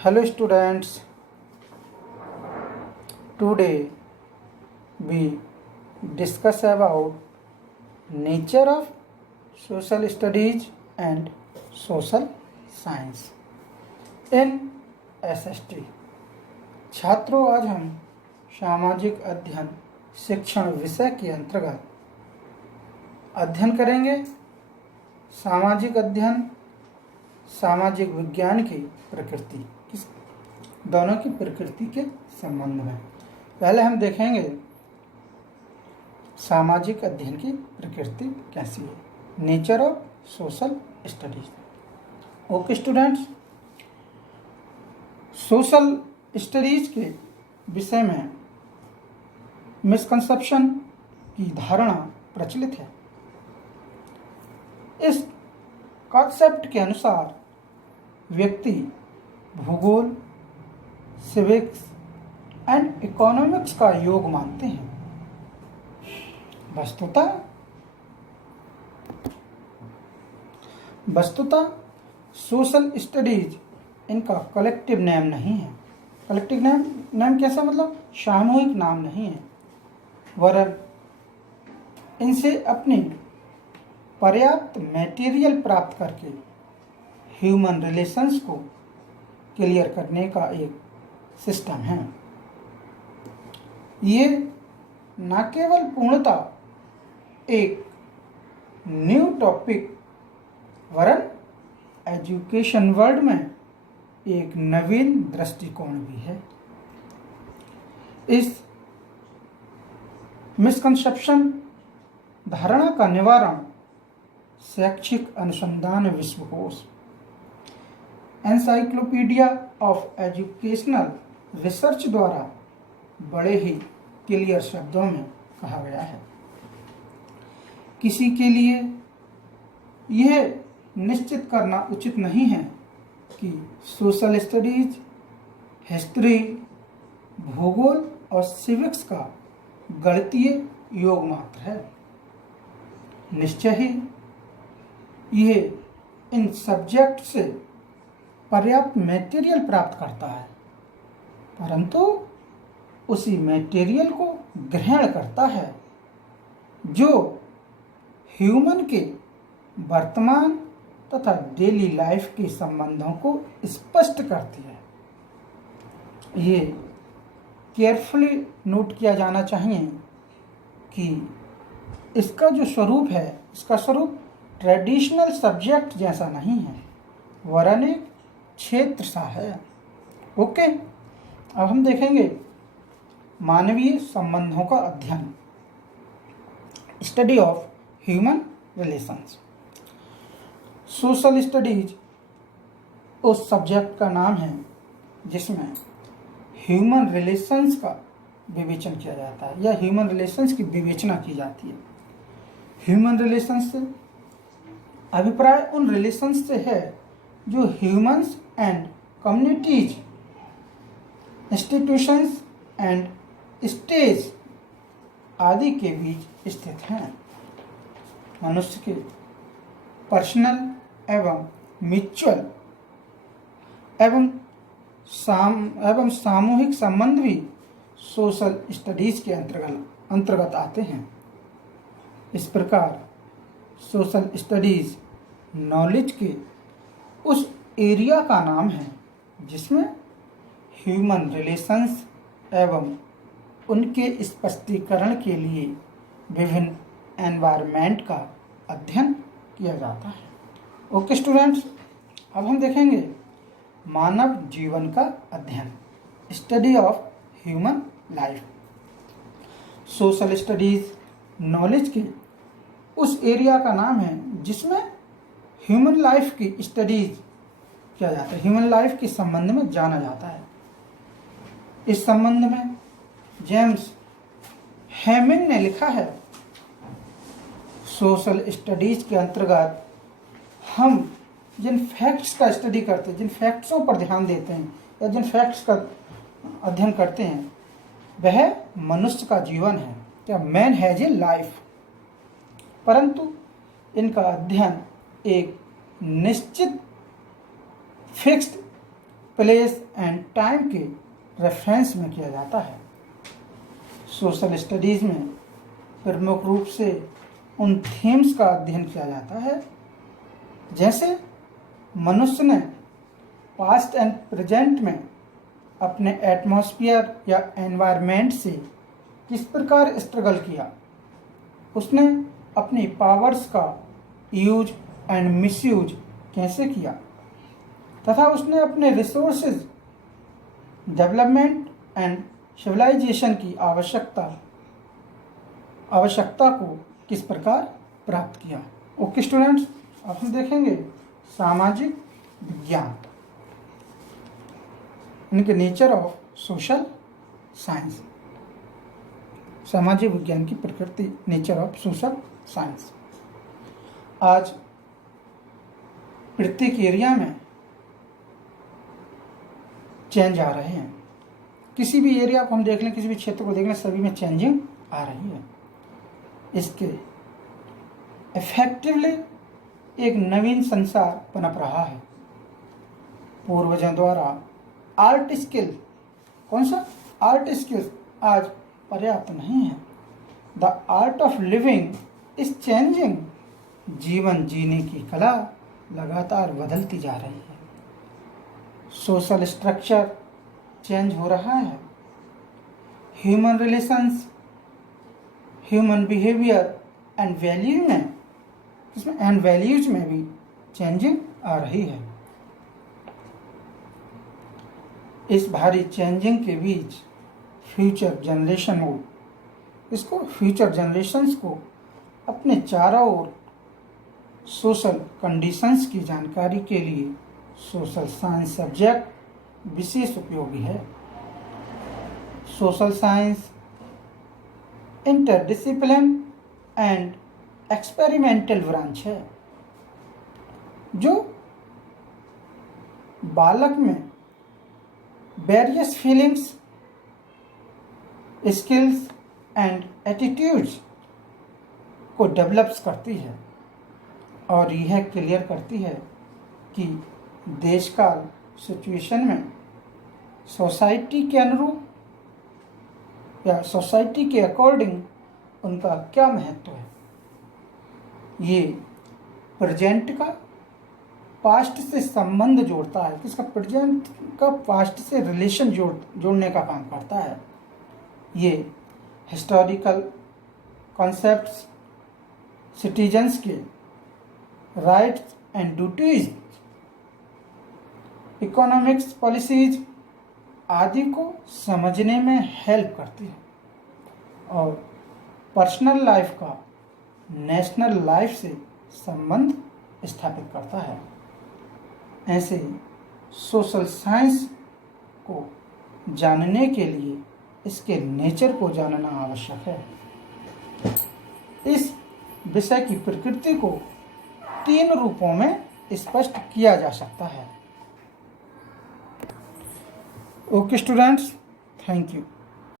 Hello students, today we discuss about nature of social studies and social science in SST। छात्रों, आज हम सामाजिक अध्ययन शिक्षण विषय के अंतर्गत अध्ययन करेंगे। सामाजिक अध्ययन सामाजिक विज्ञान की प्रकृति, दोनों की प्रकृति के संबंध में। पहले हम देखेंगे सामाजिक अध्ययन की प्रकृति कैसी है, nature of social studies. Okay students, social studies के विषय में मिसकंसेप्शन की धारणा प्रचलित है। इस कॉन्सेप्ट के अनुसार व्यक्ति भूगोल, सिविक्स एंड इकोनॉमिक्स का योग मानते हैं। वस्तुतः सोशल स्टडीज इनका कलेक्टिव नेम नहीं है। कलेक्टिव नेम कैसा, मतलब सामूहिक नाम नहीं है, वरन इनसे अपनी पर्याप्त मटेरियल प्राप्त करके ह्यूमन रिलेशंस को क्लियर करने का एक सिस्टम है। ये न केवल पूर्णतः एक न्यू टॉपिक, वरन एजुकेशन वर्ल्ड में एक नवीन दृष्टिकोण भी है। इस मिसकंसेप्शन धारणा का निवारण शैक्षिक अनुसंधान विश्वकोश एनसाइक्लोपीडिया ऑफ एजुकेशनल रिसर्च द्वारा बड़े ही क्लियर शब्दों में कहा गया है। किसी के लिए यह निश्चित करना उचित नहीं है कि सोशल स्टडीज, हिस्ट्री, भूगोल और सिविक्स का गणितीय योग मात्र है। निश्चय ही यह इन सब्जेक्ट से पर्याप्त मटेरियल प्राप्त करता है, परंतु उसी मटेरियल को ग्रहण करता है जो ह्यूमन के वर्तमान तथा डेली लाइफ के संबंधों को स्पष्ट करती है। ये केयरफुली नोट किया जाना चाहिए कि इसका जो स्वरूप है, इसका स्वरूप ट्रेडिशनल सब्जेक्ट जैसा नहीं है, वरन एक क्षेत्र सा है। ओके, अब हम देखेंगे मानवीय संबंधों का अध्ययन, study of human relations. Social studies उस सब्जेक्ट का नाम है जिसमें ह्यूमन रिलेशंस का विवेचन किया जाता है या ह्यूमन रिलेशंस की विवेचना की जाती है। ह्यूमन रिलेशंस से अभिप्राय उन रिलेशंस से है जो humans and communities, institutions and stage आदि के बीच स्थित हैं। मनुष्य के पर्सनल एवं म्यूचुअल एवं सामूहिक संबंध भी सोशल स्टडीज के अंतर्गत आते हैं। इस प्रकार सोशल स्टडीज नॉलेज के उस एरिया का नाम है जिसमें ह्यूमन रिलेशंस एवं उनके स्पष्टीकरण के लिए विभिन्न एनवायरनमेंट का अध्ययन किया जाता है। ओके स्टूडेंट्स, अब हम देखेंगे मानव जीवन का अध्ययन, study of human life. Social studies knowledge के उस एरिया का नाम है जिसमें ह्यूमन लाइफ की स्टडीज किया जाता है, ह्यूमन लाइफ के संबंध में जाना जाता है। इस संबंध में जेम्स हेमिंग ने लिखा है, सोशल स्टडीज के अंतर्गत हम जिन फैक्ट्स का स्टडी करते हैं, जिन फैक्ट्सों पर ध्यान देते हैं या जिन फैक्ट्स का अध्ययन करते हैं, वह मनुष्य का जीवन है, क्या मैन हैज ए लाइफ। परंतु इनका अध्ययन एक निश्चित फिक्स्ड प्लेस एंड टाइम के रेफरेंस में किया जाता है। सोशल स्टडीज़ में प्रमुख रूप से उन थीम्स का अध्ययन किया जाता है जैसे मनुष्य ने पास्ट एंड प्रेजेंट में अपने एटमॉस्फेयर या एनवायरनमेंट से किस प्रकार स्ट्रगल किया, उसने अपनी पावर्स का यूज एंड मिसयूज कैसे किया तथा उसने अपने रिसोर्सेज डेवलपमेंट एंड सिविलाइजेशन की आवश्यकता को किस प्रकार प्राप्त किया। ओके स्टूडेंट्स, अब हम देखेंगे सामाजिक विज्ञान, इनके नेचर ऑफ सोशल साइंस। सामाजिक विज्ञान की प्रकृति, नेचर ऑफ सोशल साइंस। आज प्रत्येक एरिया में चेंज आ रहे हैं। किसी भी एरिया को हम देख लें, किसी भी क्षेत्र को देख लें, सभी में चेंजिंग आ रही है। इसके इफेक्टिवली एक नवीन संसार पनप रहा है। पूर्वजों द्वारा आर्ट स्किल, कौन सा आर्ट स्किल आज पर्याप्त नहीं है। The art of living is changing. जीवन जीने की कला लगातार बदलती जा रही है। सोशल स्ट्रक्चर चेंज हो रहा है। Human relations, human behaviour and value में, इसमें एंड वैल्यूज में भी चेंजिंग आ रही है। इस भारी चेंजिंग के बीच फ्यूचर जनरेशंस को अपने चारों ओर सोशल कंडीशंस की जानकारी के लिए सोशल साइंस सब्जेक्ट विशेष उपयोगी है। Social science interdiscipline and experimental branch है जो बालक में various feelings, skills and attitudes को डेवलप्स करती है और यह क्लियर करती है कि देश काल सिचुएशन में सोसाइटी के अनुरूप या सोसाइटी के अकॉर्डिंग उनका क्या महत्व है। ये प्रेजेंट का पास्ट से संबंध जोड़ता है, किसका प्रेजेंट का पास्ट से रिलेशन जोड़ने का काम करता है। ये हिस्टोरिकल कॉन्सेप्ट्स, सिटीजन्स के rights and duties, economics policies आदि को समझने में हेल्प करती है और पर्सनल लाइफ का नेशनल लाइफ से संबंध स्थापित करता है। ऐसे सोशल साइंस को जानने के लिए इसके नेचर को जानना आवश्यक है। इस विषय की प्रकृति को 3 रूपों में स्पष्ट किया जा सकता है। Okay students, thank you.